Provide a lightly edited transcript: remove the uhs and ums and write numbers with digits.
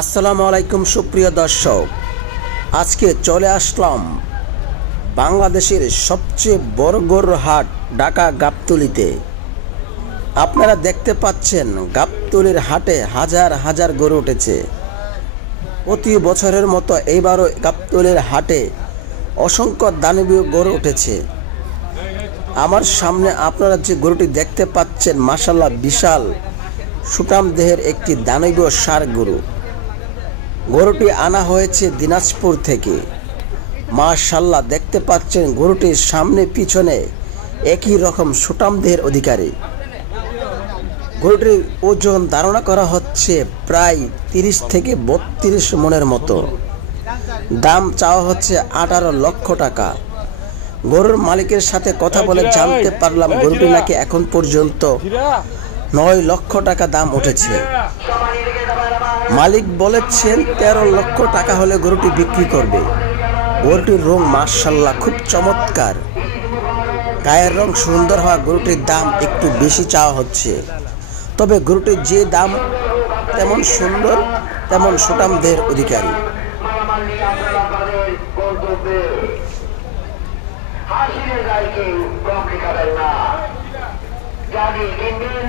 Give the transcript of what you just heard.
আসসালামু আলাইকুম সুপ্রিয় দর্শক, আজকে চলে আসলাম বাংলাদেশের সবচেয়ে বড় গরুর হাট ঢাকা গাবতলীতে। আপনারা দেখতে পাচ্ছেন গাবতলীর হাটে হাজার হাজার গরু উঠেছে। প্রতি বছরের মতো এইবারও গাবতলীর হাটে অসংখ্য দানবীয় গরু উঠেছে। আমার সামনে আপনারা যে গরুটি দেখতে পাচ্ছেন, মাশাআল্লাহ বিশাল সুঠাম দেহের একটি দানবীয় ষাঁড় গরু। গরুটি আনা হয়েছে দিনাজপুর থেকে। মাশাআল্লাহ দেখতে পাচ্ছেন গরুটির সামনে পিছনে একই রকম সুঠাম দেহের অধিকারী। গরুটির ওজন ধারণা করা হচ্ছে প্রায় 30 থেকে 32 মনের মতো। দাম চাওয়া হচ্ছে 18 লক্ষ টাকা। গরুর মালিকের সাথে কথা বলে জানতে পারলাম গরুটি নাকি এখন পর্যন্ত 9 লক্ষ টাকা দাম উঠেছে। মালিক বলেছেন 13 লক্ষ টাকা হলে গরুটি বিক্রি করবে। গরুটির রং মাশাআল্লাহ খুব চমৎকার, গায়ের রং সুন্দর হওয়া গরুটির দাম একটু বেশি চাওয়া হচ্ছে। তবে গরুটির যে দাম তেমন সুন্দর, তেমন সুঠাম দেহের অধিকারী। হাসিলে যায় কেউ কম খাবেন না, জানি কিনবেন